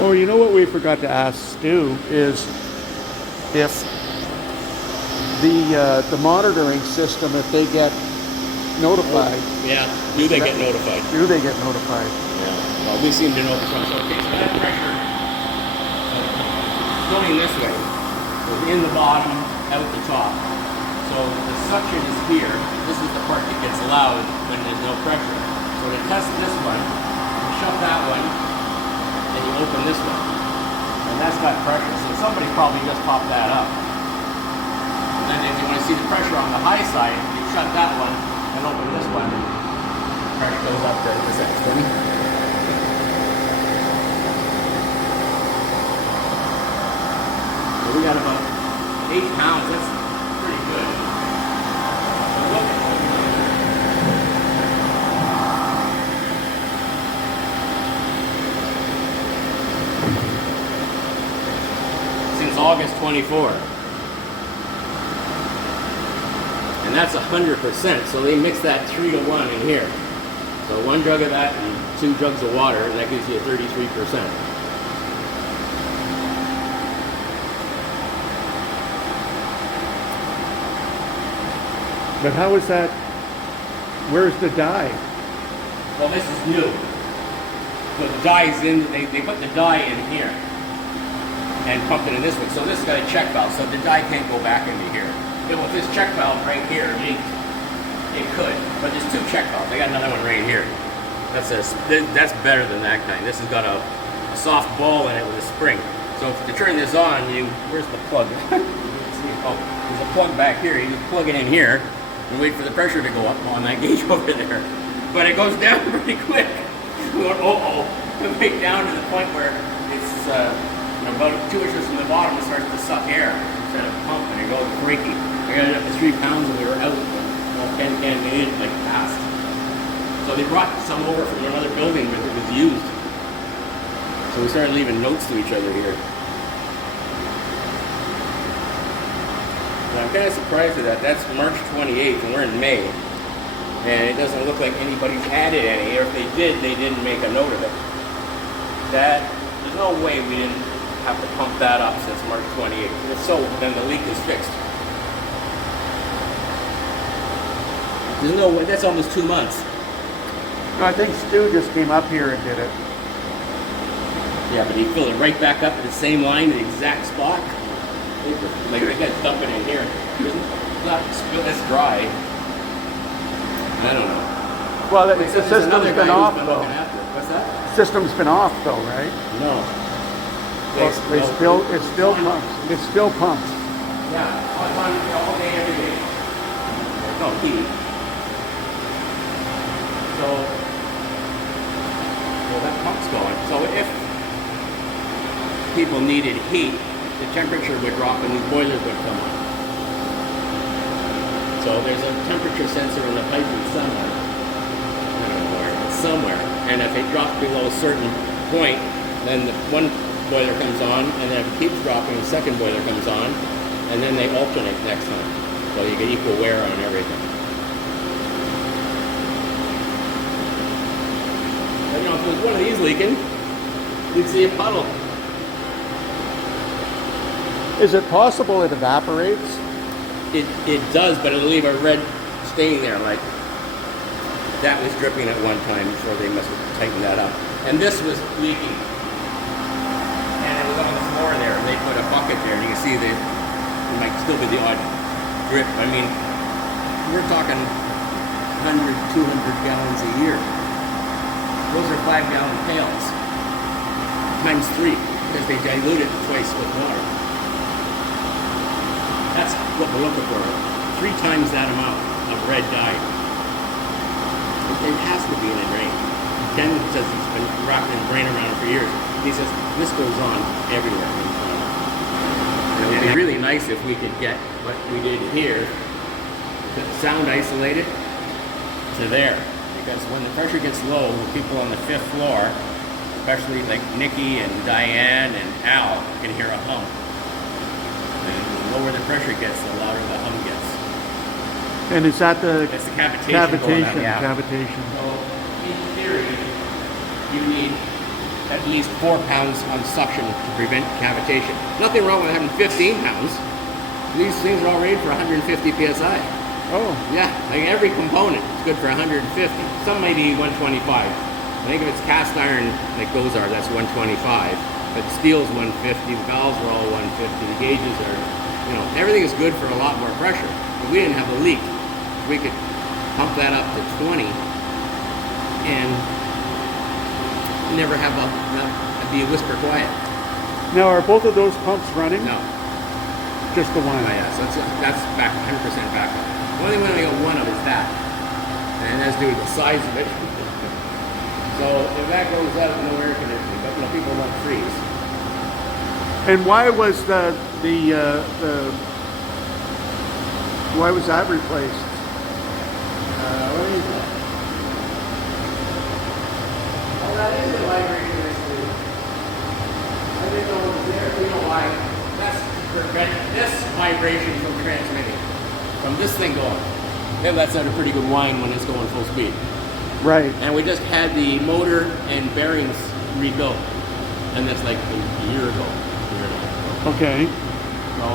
Oh, you know what we forgot to ask Stu is if the monitoring system, if they get notified. Yeah. Do they get notified? Do they get notified? Yeah. Well, we seem to know the front. Okay, so that pressure going this way is in the bottom, out the top. So the suction is here. This is the part that gets loud when there's no pressure. So to test this one, you shut that one, and you open this one. And that's got pressure. So somebody probably just popped that up. And then if you want to see the pressure on the high side, you shut that one and open this one. Pressure goes up to, what's that, 20? So we got about 8 pounds. That's pretty good. Since August 24. And that's 100%. So they mix that 3 to 1 in here. So 1 jug of that and 2 jugs of water, and that gives you 33%. But how is that? Where's the dye? Well, this is new. So the dye's in, they put the dye in here and pumped it in this one. So this has got a check valve, so the dye can't go back into here. If this check valve right here leaked, it could. But there's 2 check valves. I got another one right here. That's better than that kind. This has got a soft ball in it with a spring. So to turn this on, where's the plug? Oh, there's a plug back here. You just plug it in here and wait for the pressure to go up on that gauge over there. But it goes down pretty quick. We're going, right down to the point where it's about 2 inches from the bottom, it starts to suck air instead of pump, and it goes freaky. I got it up to 3 pounds and we were out. Well, 10 minutes, like fast. So they brought some over from another building that it was used. So we started leaving notes to each other here. I'm kind of surprised at that. That's March 28th, and we're in May. And it doesn't look like anybody's added any, or if they did, they didn't make a note of it. There's no way we didn't have to pump that up since March 28th. If so, then the leak is fixed. There's no way, that's almost 2 months. No, I think Stu just came up here and did it. Yeah, but he filled it right back up at the same line, the exact spot. Like they got to dump it in here. It's dry. I don't know. Well, the system's been off though. What's that? System's been off though, right? No. Well, it still pumps. It still pumps. Yeah, all day, every day. There's no heat. So, well, that pump's going. So if people needed heat, the temperature would drop and these boilers would come on. So there's a temperature sensor in the piping somewhere. I don't know where, it's somewhere. And if it drops below a certain point, then the one boiler comes on, and then if it keeps dropping, the second boiler comes on, and then they alternate next time. So you get equal wear on everything. But you know, if there was one of these leaking, you'd see a puddle. Is it possible it evaporates? It does, but it'll leave a red stain there, like that was dripping at one time before they must have tightened that up. And this was leaking. And it was on the floor there, and they put a bucket there, and you can see there might still be the odd drip. I mean, we're talking 100, 200 gallons a year. Those are 5-gallon pails, times 3, because they dilute it twice with water. That's what we're looking for. 3 times that amount of red dye. It has to be in a drain. Ken says he's been wrapping a drain around it for years. He says this goes on everywhere. It would be really nice if we could get what we did here, sound isolated to there. Because when the pressure gets low, people on the 5th floor, especially like Nikki and Diane and Al, can hear a hum. The lower the pressure gets, the louder the hum gets. And is that the It's the cavitation going on, yeah. Cavitation. So, in theory, you need at least 4 pounds on suction to prevent cavitation. Nothing wrong with having 15 pounds. These things are all rated for 150 psi. Oh. Yeah, like every component is good for 150. Some might be 125. I think if it's cast iron like those are, that's 125. But steel's 150, the valves are all 150, the gauges are, you know, everything is good for a lot more pressure. If we didn't have a leak, we could pump that up to 20 and never have be a whisper quiet. Now, are both of those pumps running? No. Just the one? Oh, yeah, so that's back 100% backup. The only one we got one of is that. And that's due to the size of it. So if that goes out, no air conditioning, but you know, people won't freeze. And why was why was that replaced? What is that? Oh, that is a vibration issue. I didn't know it was there. You know why? That's to prevent this vibration from transmitting. From this thing going. Maybe that's at a pretty good whine when it's going full speed. Right. And we just had the motor and bearings rebuilt. And that's like a year ago. Okay. So,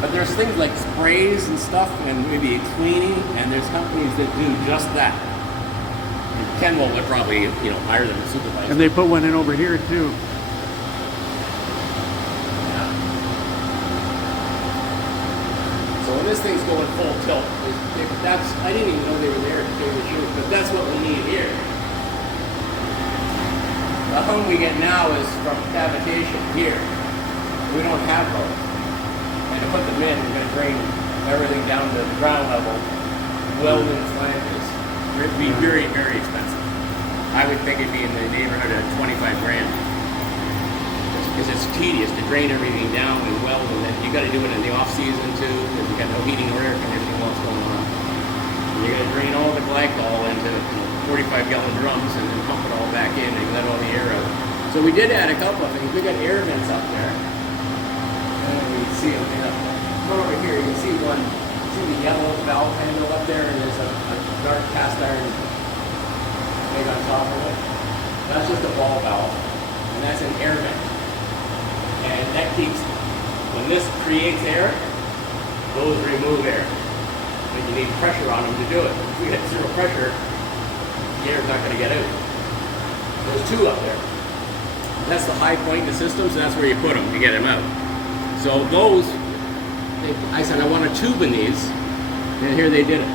but there's things like sprays and stuff and maybe cleaning, and there's companies that do just that. And Ken will probably, you know, hire them to supervise. And they put one in over here too. Yeah. So when this thing's going full tilt, that's, I didn't even know they were there to tell you the truth, but that's what we need here. The hum we get now is from cavitation here. We don't have those. And to put them in, we're going to drain everything down to the ground level, welding flanges. It'd be very, very expensive. I would think it'd be in the neighborhood of 25 grand. Because it's tedious to drain everything down and weld, and then you got to do it in the off season too, because you got no heating or air conditioning while it's going on. And you got to drain all the glycol into 45-gallon drums and then pump it all back in and let all the air out. So we did add a couple of things. We got air vents up there. And you can see them. Come over here, you can see one. See the yellow valve handle up there, and there's a dark cast iron thing on top of it. That's just a ball valve, and that's an air vent. And that keeps, when this creates air, those remove air. And you need pressure on them to do it. If we had zero pressure, the air's not going to get out. There's two up there. That's the high point in the systems, and that's where you put them to get them out. So those, I said I want a tube in these, and here they did it.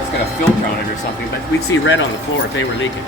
It's got a filter on it or something, but we'd see red on the floor if they were leaking.